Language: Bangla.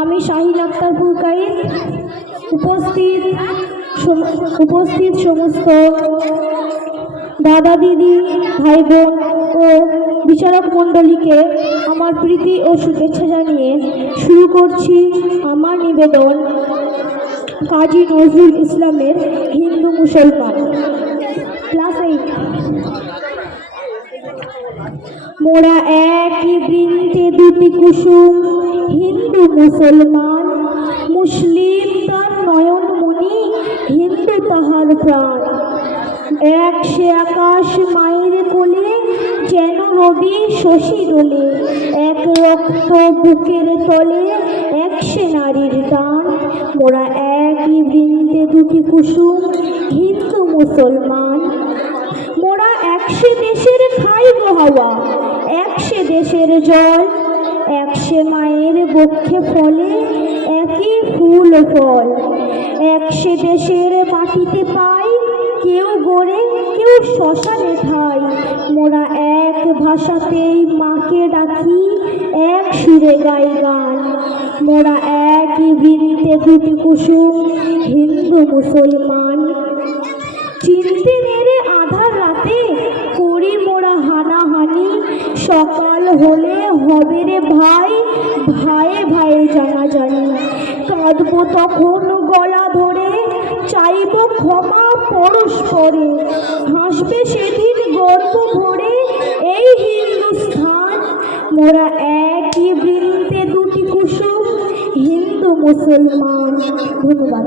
আমি শাহিন আক্তার ফুলকাইত উপস্থিত সমস্ত দাদা দিদি ভাই বোন ও বিচারক মণ্ডলীকে আমার প্রীতি ও শুভেচ্ছা জানিয়ে শুরু করছি আমার নিবেদন কাজী নজরুল ইসলামের হিন্দু মুসলমান ক্লাস 8। মোরা একই বৃন্তে দুটি কুসুম, হিন্দু মুসলমান, মুসলিম তার নয়নমণি, হিন্দু তাহার প্রাণ। এক সে আকাশ মায়ের কোলে, যেন রবি শশী দোলে, এক রক্ত বুকের তলে, এক সে নারীর টান। মোরা একই বৃন্তে দুটি কুসুম, হিন্দু মুসলমান। মোরা একশে দেশের খাইব হাওয়া, একশে দেশের জল, একশে মায়ের বক্ষে ফলে একই ফুল ফল। একশে দেশের মাটিতে পাই, কেউ গড়ে কেউ শ্মশানে ঠাই। মোরা এক ভাষাতেই মাকে ডাকি, এক সুরে গাই গান। মোরা একই বৃন্তে দুটি কুসুম, হিন্দু মুসলমান। চিনতে নেড়ে আধার রাতে করি মোরা হানাহানি, সকাল হলে হবে রে ভাই, ভাইয়ে ভাইয়ে জানাজানি। কাঁদবো তখন গলা ধরে, চাইব ক্ষমা পরস্পরে, হাসবে সেদিন গর্ব ভরে এই হিন্দুস্থান। মোরা একই বৃন্তে দুটি কুসুম, হিন্দু মুসলমান। ধন্যবাদ।